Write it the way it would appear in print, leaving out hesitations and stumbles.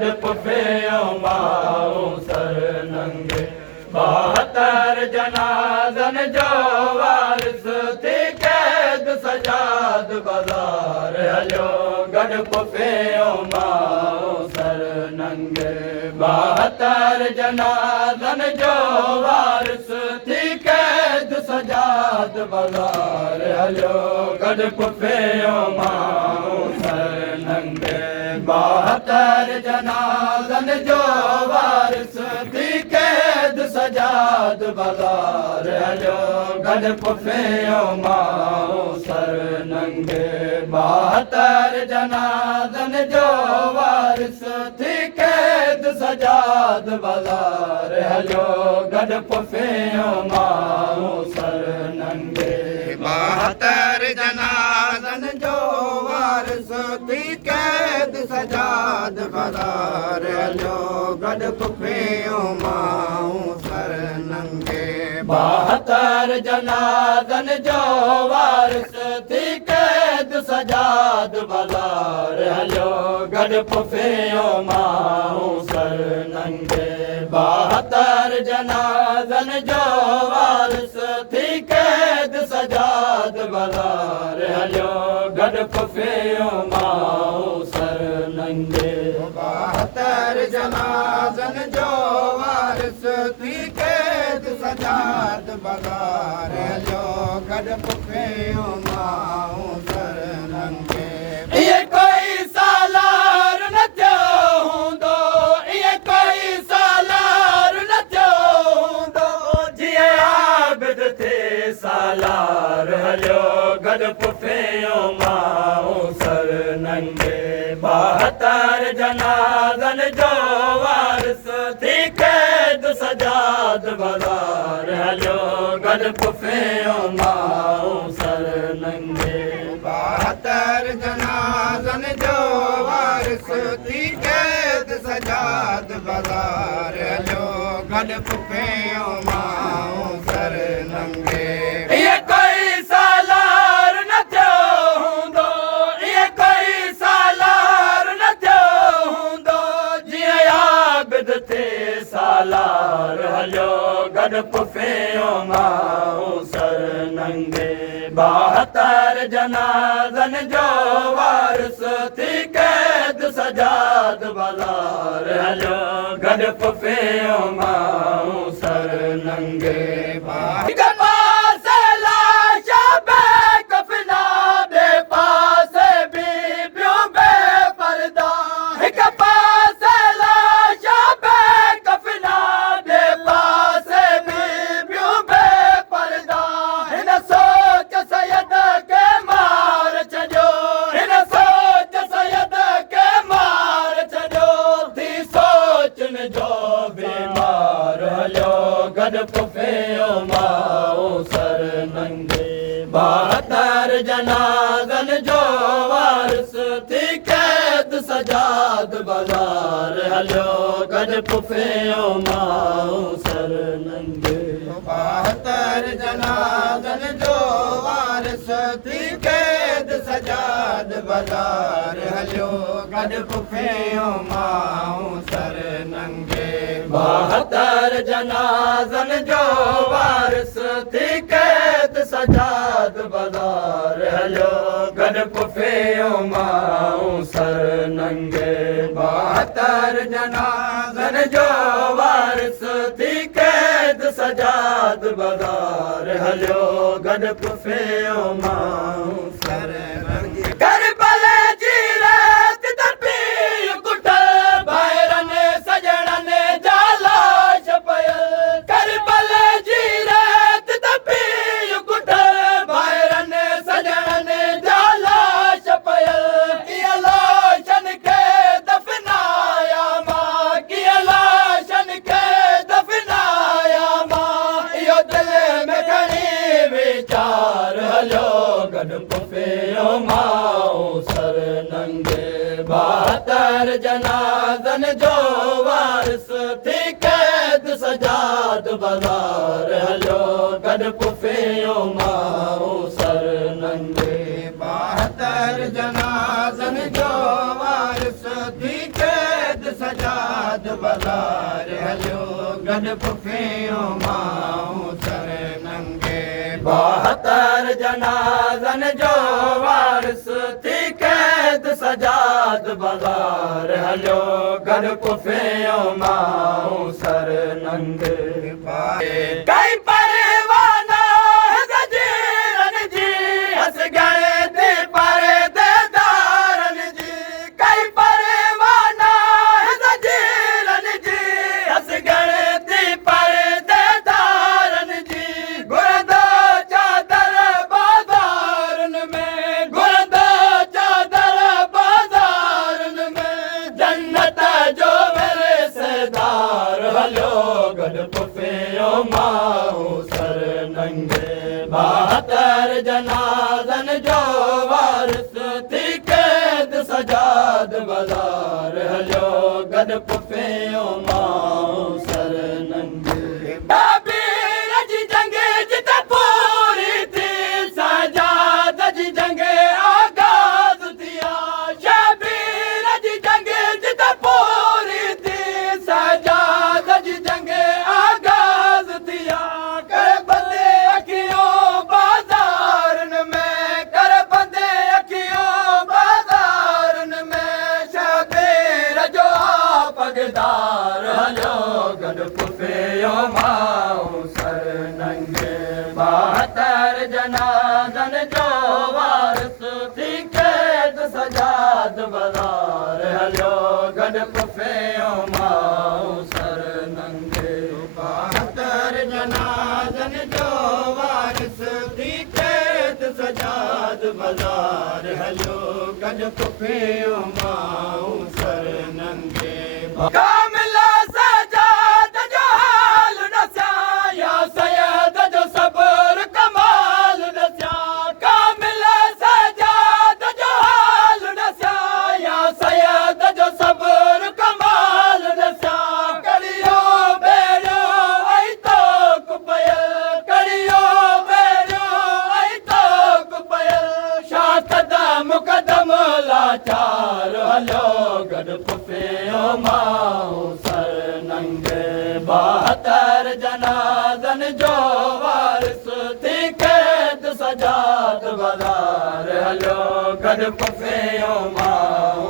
गॾ पुफियो माण्हू सर नंगे 72 जनाज़न जो वारिस थी क़ैद सजाद बाज़ार हलियो गॾ पुफियो माण्हू सर नंगे 72 जनाज़न जो वारिस थी क़ैद सजाद बाज़ार हलियो गॾ पुफियो माण्हू सर नंगे 72 जनाज़न जो वारिस थी क़ैद सजाद बाज़ार हलियो गॾ पुफियो माण्हू सर नंगे 72 जनाज़न जो वारिस थी क़ैद सजाद बाज़ार हलियो गॾ पुफियो माण्हू सर नंगे 72 जनाज़न जो वारिस थी क़ैद सजाद बाज़ार हलियो गॾ पुफियो माण्हू सर नंगे 72 जनाज़न जो वारिस थी क़ैद सजाद बाज़ार हलियो गॾ पुफियो माण्हू सर नंगे 72 जनाज़न जो वारिस थी क़ैद सजाद बाज़ार हलियो गॾ पुफियो माण्हू सर नंगे 72 जनाज़न जो वारिस थी क़ैद सजाद बाज़ार हलियो गॾ पुफियो माण्हू सर नंगे इहे कोई सालार न थियो हूंदो इहे कोई सालार न थियो हूंदो जीअं आबिद थे सालार हलियो गॾ पुफियो माण्हू सर नंगे 72 जनाज़न जो वारिस थी क़ैद सजाद बाज़ार हलियो गॾ पुफियो माण्हू सर नंगे 72 जनाज़न जो वारिस थी क़ैद सजाद बाज़ार हलियो गॾ पुफियो माण्हू सर नंगे इहे कोई सालार न थियो हूंदो इहे कोई सालार न थियो हूंदो जीअं आबिद थे सालार हलियो गॾ पुफियो माण्हू सर नंगे 72 जनाज़न जो वारिस थी क़ैद सजाद बाज़ार हलियो गॾ पुफियो माण्हू सर नंगे हिक पासे लाशा बेकफ़िना ॿिए पासे बीबियूं बेपर्दा हिक पासे लाशा बेकफ़िना ॿिए पासे बीबियूं बेपर्दा हिन सोच सैयद खे मार छॾियो हिन सोच सैयद खे मार छॾियो थी सोचन जो बीमार हलियो गॾ पुफियो माण्हू सर नंगे 72 जनाज़न जो वारिस थी क़ैद सजाद बाज़ार हलियो गॾ पुफियो माण्हू सर नंगे 72 जनाज़न जो वारिस थी क़ैद सजाद बाज़ार हलियो गॾ पुफियो माण्हू सर नंगे 72 जनाज़न जो वारिस थी क़ैद सजाद बाज़ार हलियो गॾ पुफियो माण्हू सर नंगे 72 जनाज़न जो वारिस थी क़ैद सजाद बाज़ार हलियो गॾ पुफियो माण्हू सर नंगे करबले जी रात तपी कुठल भाइरनि सजणनि जा लाश पयल करबले जी रात तपी कुठल भाइरनि सजणनि जा लाश पयल कीअं लाशनि खे दफ़नाया मां कीअं लाशनि खे दफ़नाया मां इहो दिल में खणी वीचार हलियो गॾ पुफियो माण्हू सर नंगे 72 जनाज़न जो वारिस थी क़ैद सजाद बाज़ार हलियो गॾ पुफियो माण्हू सर नंगे 72 जनाज़न जो वारिस थी क़ैद सजाद बाज़ार हलियो गॾु पुफियूं माऊं सर नंगे 72 जनाज़न जो वारिस थी क़ैद सजाद बाज़ार हलियो गॾु पुफियूं माऊं सर नंगे कई परवाना ज़ंजीरन जी हस गणे ते परदेदारन जी कई परवाना ज़ंजीरन जी हस गणे ते परदेदारन जी घुरंदो चादर बाज़ारन में घुरंदो चादर बाज़ारन में जन्नत जो मेरे सरदार हलियो गॾु पुफियो माऊं सर नंगे 72 जनाज़न जो वारिस थी क़ैद सजाद बाज़ार हलियो गॾु पुफियो माऊं सर नंगे ताबीर जी जंग जिते पूरी थी सजाद जी जंग आगाज़ थिया शबीर जी जंग जिते पूरी थी सजाद जी जंग आगाज़ थिया कर बंदे अखियों बाज़ारन में कर बंदे अखियों बाज़ारन में शबीर जो पगदार हलियो गॾु पुफियो माऊं सर नंगे 72 जनाज़न जो वारिस थी क़ैद सजाद बाज़ार हलियो गॾु पुफियो माऊं सर नंगे 72 जनाज़न जो वारिस थी क़ैद सजाद बाज़ार हलियो गॾु पुफियो माऊं सर नंगे कामिला सजाद जो हाल नसिया या सैयद जो सब्र कमाल नसिया कामिला सजाद जो हाल नसिया या सैयद जो सब्र कमाल नसिया करियो बेड़ो ऐं तोक पयल करियो बेड़ो ऐं तोक पयल शाह मुक़दम लाचार हलियो गॾु पुफियो माऊं सर नंगे 72 जनाज़न जो वारिस थी क़ैद सजाद बाज़ार हलियो गॾु पुफियो माऊं